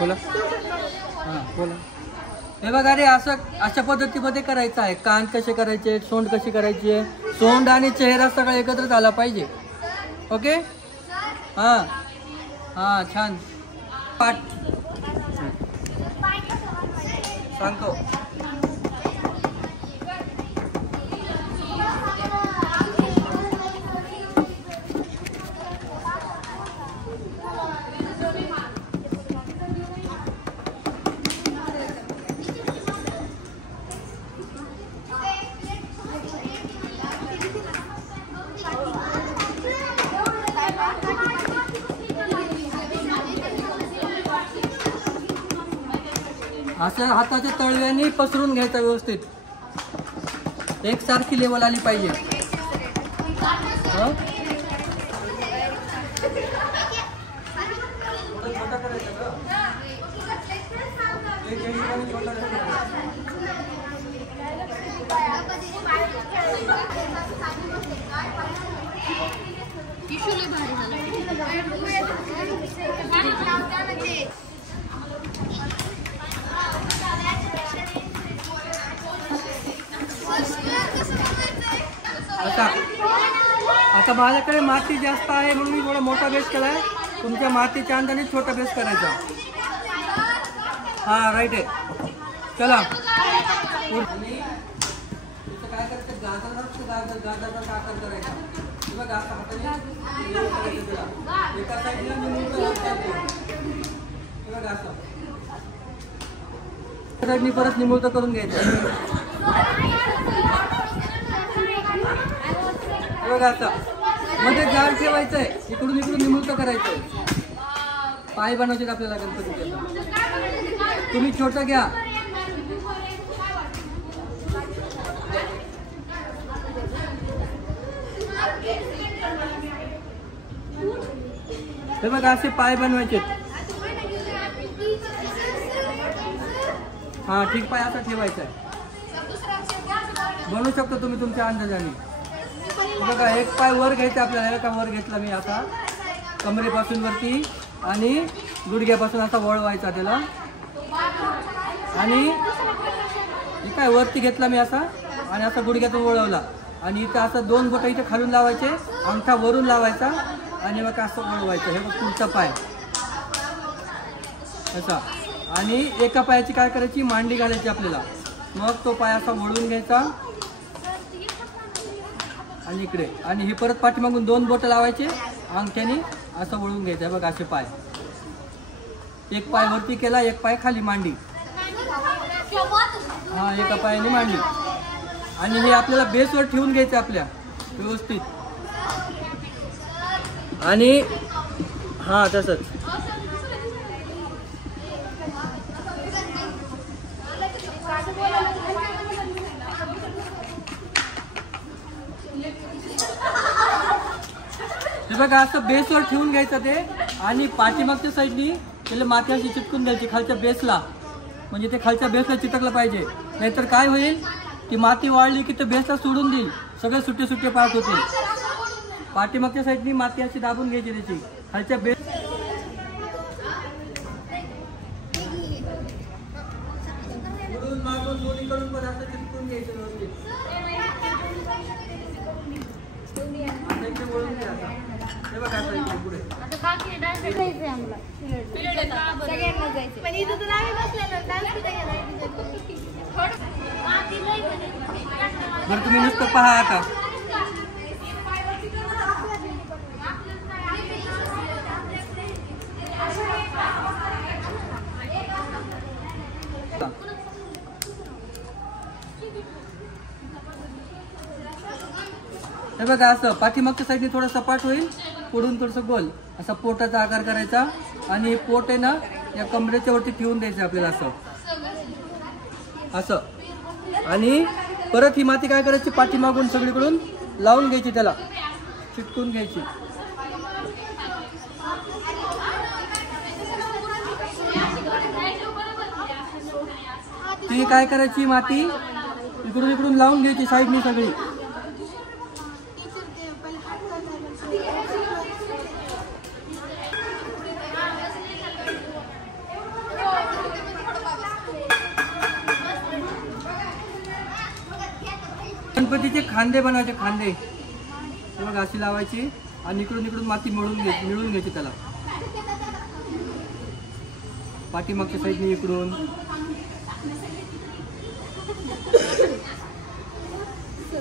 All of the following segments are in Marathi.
बोला. हां बोला. हे बघा रे, असं अशा पद्धतीमध्ये करायचं आहे. कान कसे करायचे, सोंड कशी करायची आहे, सोंड आणि चेहरा सगळं एकत्र झाला पाहिजे. ओके. हां हां छान. पाठ सांगतो. असं हाताच्या तळव्याने पसरून घ्यायचा व्यवस्थित. एकसारखी लेवल आली पाहिजे. आता माझ्याकडे माती जास्त आहे म्हणून मी थोडा मोठा बेस केलाय. तुमच्या मातीच्या अंदाने छोटा बेस करायचा. हा राईट आहे. चला काय करायचं, गाजराचा आकार करायचा. बघा असं हाताने एका साईडला बघा असं साईडनी परत निमुळतं करून घ्यायचं. बघा आता मध्ये जाड ठेवायचंय, इकडून इकडून निमुळतं करायचंय. पाय बनवायचे आपल्याला गणपतीचे. तुम्ही छोटं घ्या. हे बघा असे पाय बनवायचे. हा ठीक, पाय असा ठेवायचा आहे. बनवू शकतो तुम्ही तुमच्या अंदाजाने. बघा एक पाय वर घ्यायचा आपल्याला. का वर घेतला मी आता कमरेपासून वरती आणि गुडघ्यापासून असा वळवायचा त्याला. आणि हे काय वरती घेतला मी असा आणि असा गुडघ्यातून वळवला. आणि इथं असं दोन बोटं इथे खालून लावायचे, अंगठा वरून लावायचा आणि मग असं वळवायचं. हे बघ पुढचा पाय असा. आणि एका पायाची काय करायची, मांडी घालायची आपल्याला. मग तो पाय असा वळवून घ्यायचा आणि इकडे. आणि हे परत पाठीमागून दोन बोटं लावायचे, अंगठ्याने असं वळवून घ्यायचं. आहे बघा असे पाय. एक पाय वरती केला, एक पाय खाली मांडी. हा एका पायाने मांडी. आणि हे आपल्याला बेसवर ठेवून घ्यायचं आपल्या व्यवस्थित. आणि हा तसंच हे बघा असं बेसवर ठेवून घ्यायचं ते. आणि पाठीमागच्या साईडनी त्याला माती अशी चिटकून द्यायची खालच्या बेसला. म्हणजे ते खालच्या बेसला चिटकलं पाहिजे. नाहीतर काय होईल, ती माती वाळली की ते बेसला सोडून देईल. सगळे सुट्टे सुट्टे पार्ट होते. पाठीमागच्या साईडनी माती अशी दाबून घ्यायची त्याची खालच्या बेस. मागून दोन्हीकडून पण असं चिटकून घ्यायचं व्यवस्थित. हे बघा आता इकडे पुढे बरं तुम्ही नुसतं पहा आता. हे बघा असं पाठीमागच्या साईडने थोडं सपाट होईल, पुढून थोडंसं गोल असा पोटाचा आकार करायचा. आणि पोट आहे ना या कमरेच्या वरती ठेवून द्यायचं आपल्याला असं असं. आणि परत ही माती काय करायची, पाठीमागून सगळीकडून लावून घ्यायची, त्याला चिटकून घ्यायची. ती काय करायची, माती इकडून इकडून लावून घ्यायची साईडनी सगळी. खांदे बनवायचे, खांदे बघा अशी लावायची आणि इकडून इकडून माती मिळून घ्यायची त्याला पाठीमागच्या साईडने इकडून.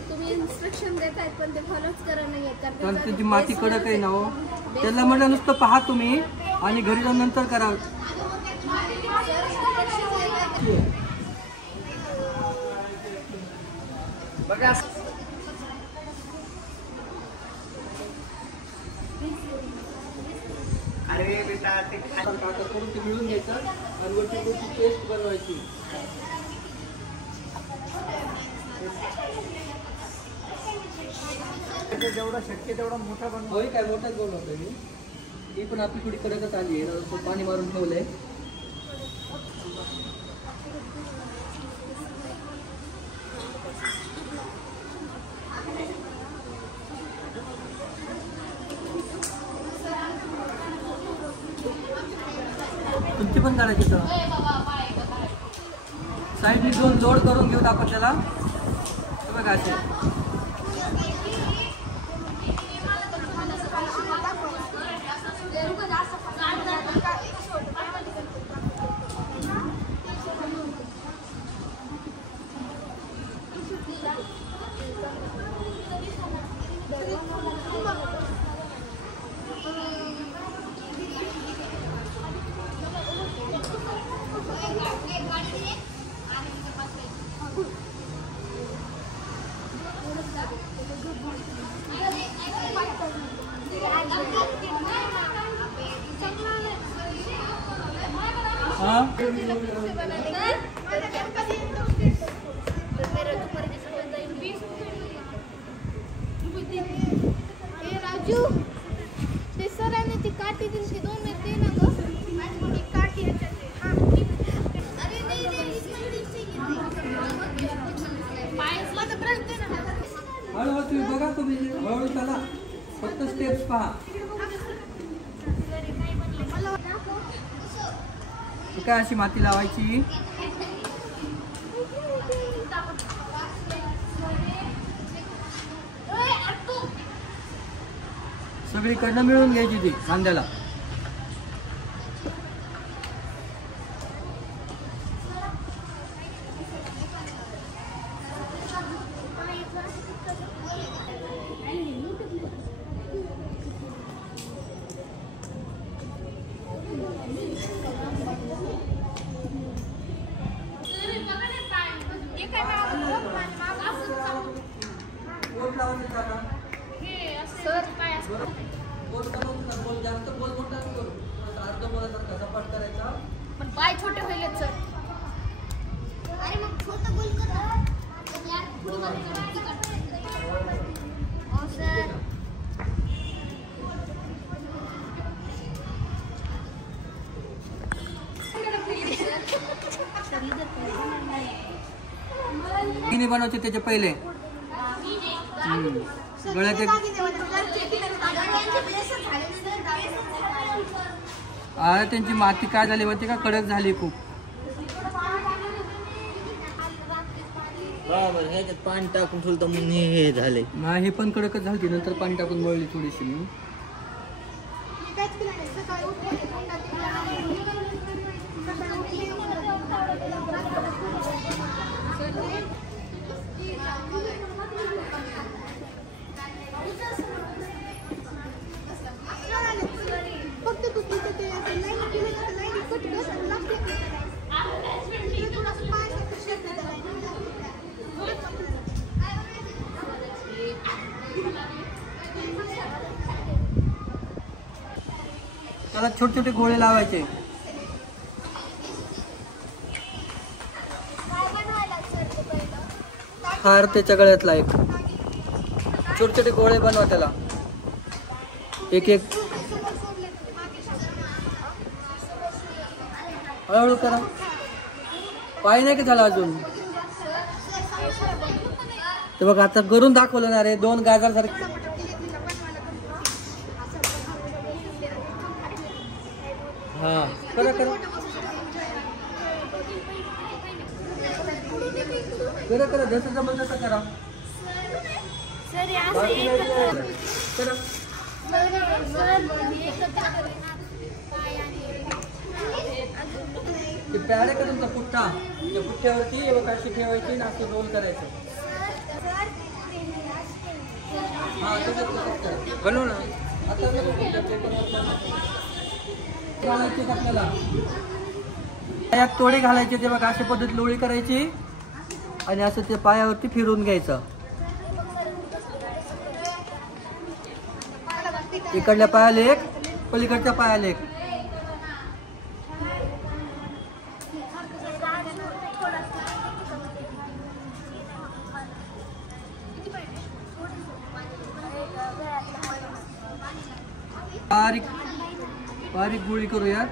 तुम्ही इन्स्ट्रक्शन देतायत पण ते फॉलोच करत नाहीये. कारण त्याची माती कडक आहे ना हो. त्याला म्हटलं नुसतं पहा तुम्ही आणि घरी जाऊन नंतर करा. बघा अरे बेटा ते करून ते मिळून घ्यायचं आणि वरती पेस्ट बनवायची. जेवढा शक्य तेवढा मोठा बनव. होय काय मोठाच बनवतोय मी. ही पण आपली थोडी कडकच आली आहे, पाणी मारून ठेवलंय. तुमची पण काढायची तर साईडनी दोन लोड करून घेऊन आपण त्याला बघा असे. राजू ते सरांनी ती काठी दिली 2 मिनिट दे ना गं. काठी हळूहळू तुम्ही बघा, तुम्ही हळूहळू चला, फक्त स्टेप्स पहा. काय अशी माती लावायची. सगळीकडनं मिळून घ्यायची ती खांद्याला. सर काय असतं जास्त बोल मोठा करू, अर्ध बोलासारखा सपाट करायचा. पण पाय छोटे होईल सर. अरे मग छोटा गोल कर सर. किती बनवायचे त्याचे पहिले गळ्यात एक त्यांची माती काय झाली होती का कडक झाली खूप. ह्याच्यात पाणी टाकून ठेवलं तर मग हे झाले. नाही हे पण कडकच झाली, नंतर पाणी टाकून मळली थोडीशी मी. त्याला छोटे छोटे गोळे लावायचे. हार त्याच्या गळ्यातला एक छोटे छोटे गोळे बनवा त्याला एक एक. हळूहळू करा. पाय नाही का झाला अजून. ते बघ आता करून दाखवलं ना रे 2 गाजर सारखे. हा करा करा करा करा जसं जमलं तसं करा. सर असं एकत्र तर ते पॅड आहे का तुमचा पुठ्ठा, त्या पुठ्ठ्यावरती हे बघा अशी ठेवायची आणि असं रोल करायचं. हा तसंच बनवू ना. आता घालायचे आपल्याला यात तोडे घालायचे, ते बघा अशा पद्धतीत लोळी करायची आणि असं ते पायावरती फिरवून घ्यायचं. इकडल्या पायाला एक, पलीकडच्या पायाला एक. बारीक बारीक गोळी करूया.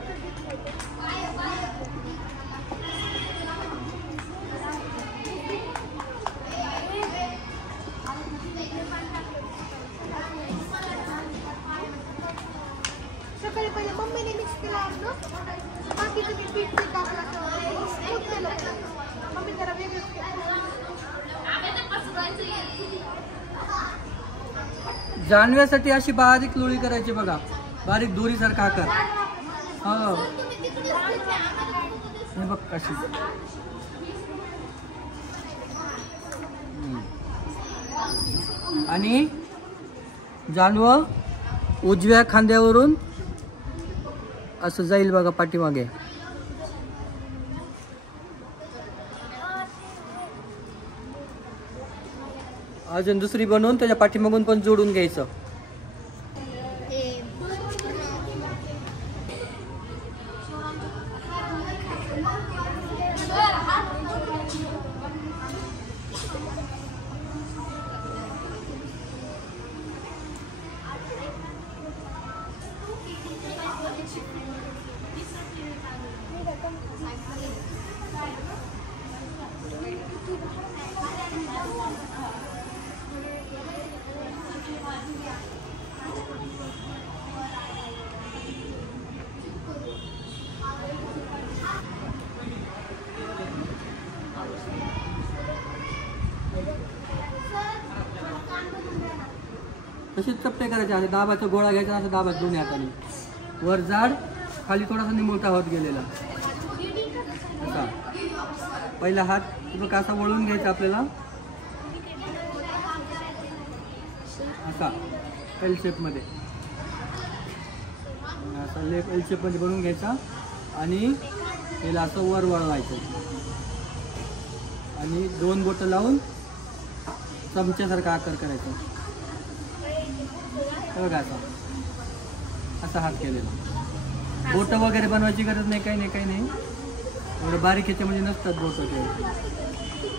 सकाळी पहिले मम्मीने मिक्स केला असतो, बाकीचं मी पीठ पीठ टाकलं मम्मी जरा वेगळंच जानव्यासाठी अशी बारीक लोळी करायची बघा, बारीक दोरीसारखा आकार. हो हे बघ कशी. आणि जानवं उजव्या खांद्यावरून असं जाईल बघा पाठीमागे. अजून दुसरी बनवून त्याच्या पाठीमागून पण जोडून घ्यायचं. तसेच चपटे करायचे. आणि दाबाचा गोळा घ्यायचा, असं दाबाच दोन्ही हाताने वर जाड, खाली थोडासा निमुळता होत गेलेला. असा पहिला हात बघा असा वळून घ्यायचा आपल्याला, असा एल शेपमध्ये, असा एल शेपमध्ये बनवून घ्यायचा आणि त्याला असं वर वळवायचं आणि दोन बोटं लावून चमच्यासारखा आकार करायचा. बघा असा हात केलेला. बोट वगैरे बनवायची गरज नाही, काही नाही काही नाही. एवढं बारीक ह्याच्यामध्ये नसतात बोट ते.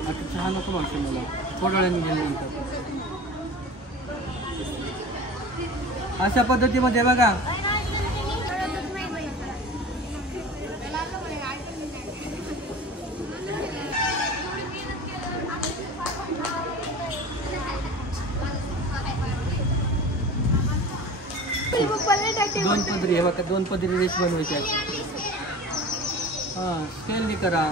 आता चहा नको वाटतं मला, थोड्या वेळाने गेल्यानंतर. अशा पद्धतीमध्ये बघा दोन पदरी, हे बघा दोन पदरी रेष बनवायची आहे. हां स्केलनी करा.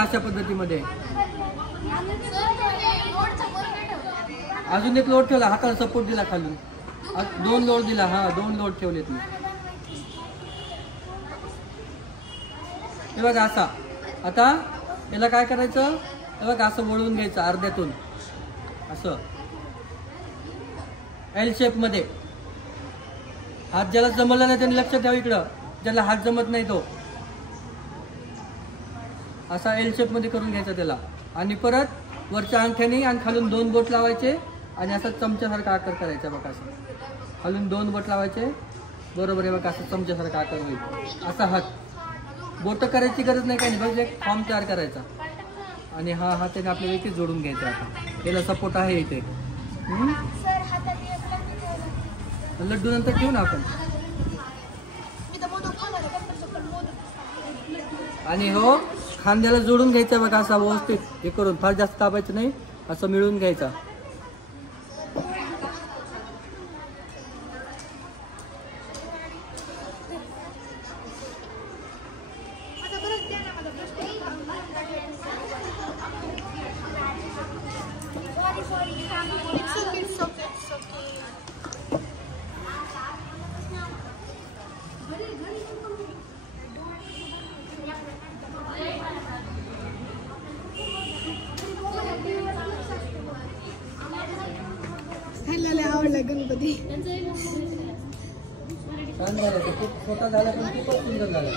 अशा पद्धतीमध्ये अजून एक लोड ठेवला, हाताला सपोर्ट दिला खालून, दोन लोड दिला. हा दोन लोड ठेवलेत मी. हे बघा असा. आता याला काय करायचं, हे बघा असं वळवून घ्यायचं अर्ध्यातून, असं एल शेपमध्ये. हात ज्याला जमला नाही त्यांनी लक्ष ठेवा इकडं, ज्याला हात जमत नाही तो असा एल शेपमध्ये करून घ्यायचा त्याला. आणि परत वरच्या अंगठ्याने आणि खालून दोन बोट लावायचे आणि असा चमच्यासारखा आकार करायचा. बघा असं खालून दोन बोट लावायचे, बरोबर आहे बघा असं चमच्यासारखा आकार होईल. असा हात बोट करायची गरज नाही, काही नाही, बस एक फॉर्म तयार करायचा आणि हा हात त्याने आपल्याला इथे जोडून घ्यायचा. आता याला सपोर्ट आहे इथे. लड्डू नंतर ठेवू ना आपण. आणि हो खांद्याला जोडून घ्यायचा बघा असा व्यवस्थित हे करून, फार जास्त दाबायचं नाही, असं मिळून घ्यायचा. It's okay. आवडला गणपती छान झालं ते, खूप छोटा झाला पण खूपच सुंदर झाला.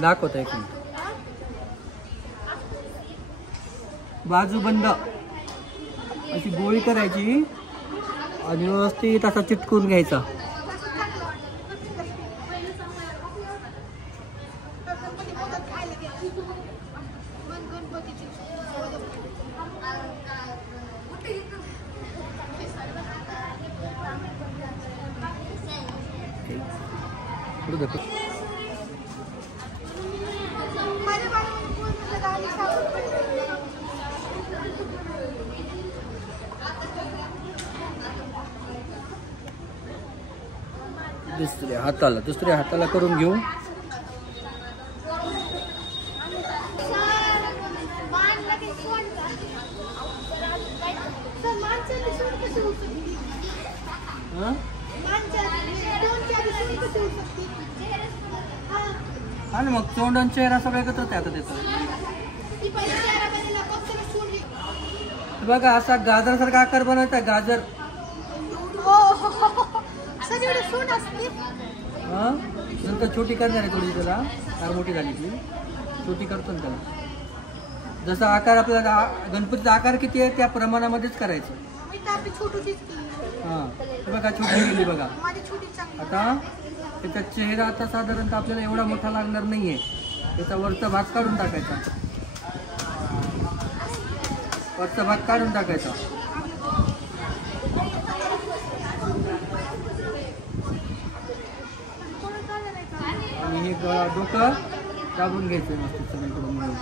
दाखवतो एक मिनिट. बाजू बंद अशी गोळी करायची आणि व्यवस्थित असा चिटकून घ्यायचा. दुसऱ्या हाताला करून घेऊ. आणि मग तोंड आणि चेहरा सगळं एकत्र त्यात येतो. बघा असा गाजर सारखा आकार बनवायचा. गाजर नंतर छोटी करणार आहे थोडी, त्याला फार मोठी झाली की छोटी करतो ना त्याला. जसा आकार आपल्याला गणपतीचा आकार किती आहे त्या प्रमाणामध्येच करायचं. हां बघा छोटी गेली बघा. आता त्याचा चेहरा आता साधारणतः आपल्याला एवढा मोठा लागणार नाहीये. त्याचा वरचा भाग काढून टाकायचा. वरचा भाग काढून टाकायचा. आणि हे डोकं दाबून घ्यायचं मस्त सगळीकडून मिळून.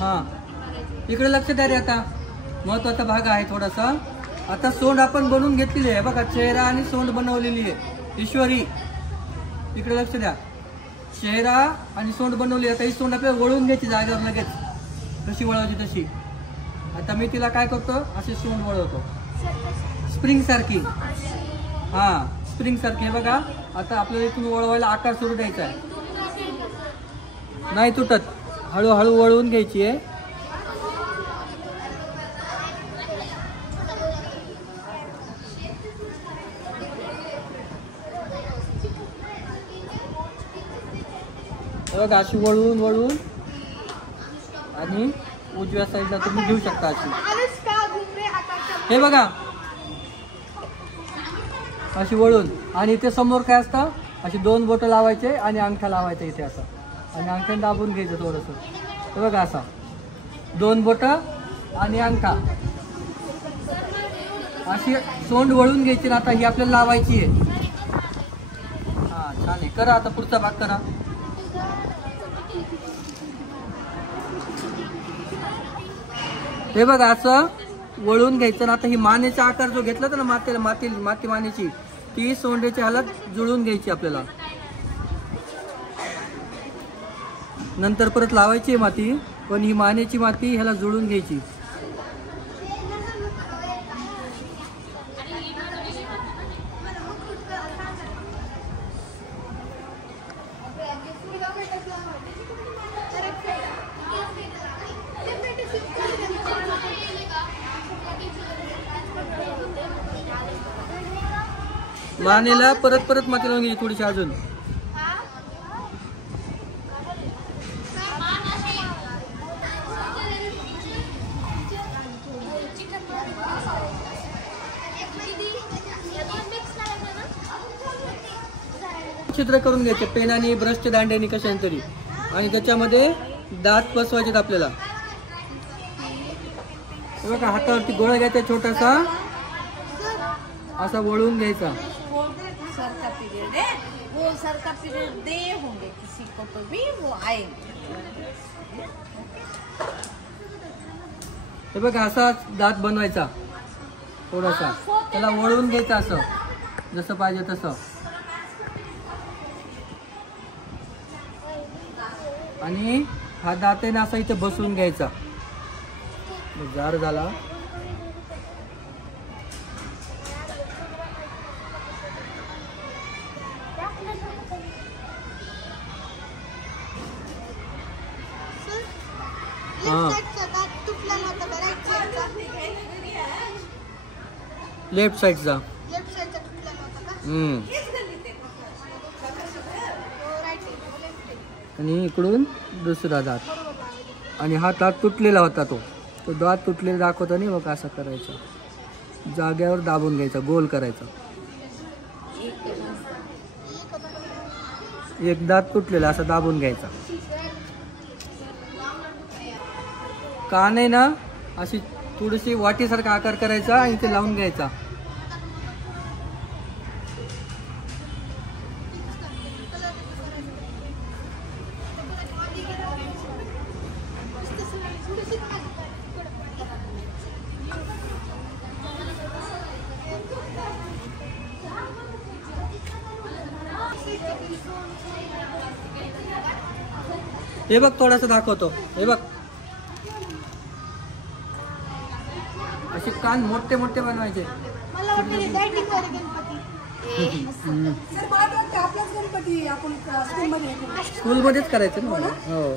हां इकडे लक्ष द्या रे. आता महत्वाचा भाग आहे थोडासा. आता सोंड आपण बनवून घेतलेली आहे बघा. चेहरा आणि सोंड बनवलेली आहे ईश्वरी. इकडे लक्ष द्या. चेहरा आणि सोंड बनवली. आता ही सोंड आपल्याला वळवून घ्यायची जागेवर लगेच. कशी वळवायची तशी. आता मी तिला काय करतो अशी सोंड वळवतो स्प्रिंग सारखी. हां स्प्रिंग सारखी. हे बघा आता आपल्याला इथून वळवायला आकार सुरू द्यायचा आहे. नाही तुटत. हळूहळू वळवून घ्यायची आहे. बघा अशी वळवून वळवून आणि उजव्या साईडला तुम्ही घेऊ शकता अशी. हे बघा अशी वळून. आणि इथे समोर काय असतं अशी दोन बोटं लावायचे आणि अंगठा लावायचा इथे असं. आणि अंगठ्याने दाबून घ्यायचं थोडंसं. हे बघा असा 2 बोटं आणि अंगठा अशी सोंड वळून घ्यायची ना. आता ही आपल्याला लावायची आहे. हा छान आहे. करा आता पुढचा भाग करा. हे बघा असं वळून घ्यायचं ना. आता ही मानेचा आकार जो घेतला तर ना माती मानेची ती सोंडेच्या ह्याला जुळून घ्यायची आपल्याला. नंतर परत लावायची आहे माती, पण ही मानेची माती ह्याला जुळून घ्यायची. मानेला परत माती लावून घ्यायची थोडीशी अजून. चित्र करून घ्यायचे पेन आणि ब्रशच्या दांड्याने कशाने तरी, आणि त्याच्यामध्ये दात बसवायचे आपल्याला. बघा हातावरती गोळा घ्यायचा छोटासा, असा वळून घ्यायचा. सर का पीरियड दे होंगे किसी को तो भी वो आएंगे. हे बघा असा दात बनवायचा थोडासा, त्याला वळून घ्यायचा असं जसं पाहिजे तसं, आणि हा दाताने असा इथे बसवून घ्यायचा. जार झाला. लेफ्ट साईडचा. आणि इकडून दुसरा दात, आणि हा दात तुटलेला होता तो दात तुटलेला दाखवता नाही बघा. असं करायचं, जाग्यावर दाबून घ्यायचा, गोल करायचा. एक दात तुटलेला असं दाबून घ्यायचा. कान आहे ना अशी थोडीशी वाटीसारखा आकार करायचा आणि ते लावून घ्यायचा. हे बघ थोडासा दाखवतो. हे बघ असे कान मोठे मोठे बनवायचे. स्कूलमध्येच करायचं ना. हो.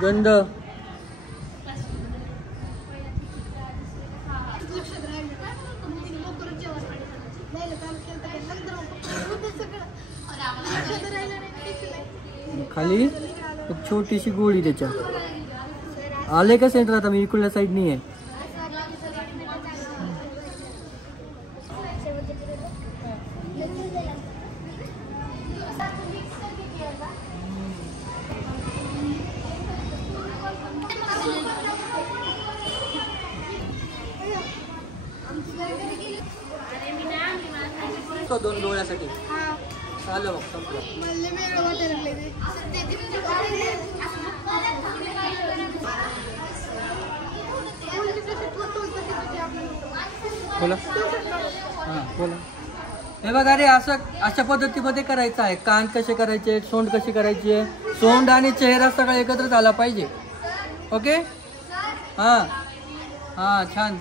गंध खाली एक छोटीशी गोळी त्याच्यात आले का सेंटर. आता मी इकडल्या साईडनी आहे. तो 2 डोळ्यासाठी आलं बघ संपलं. बोला हां बोला. हे बघा रे असं अशा पद्धतीमध्ये करायचं आहे. कान कसे करायचे, सोंड कशी करायची आहे. सोंड आणि चेहरा सगळं एकत्र झाला पाहिजे. ओके हां हां छान.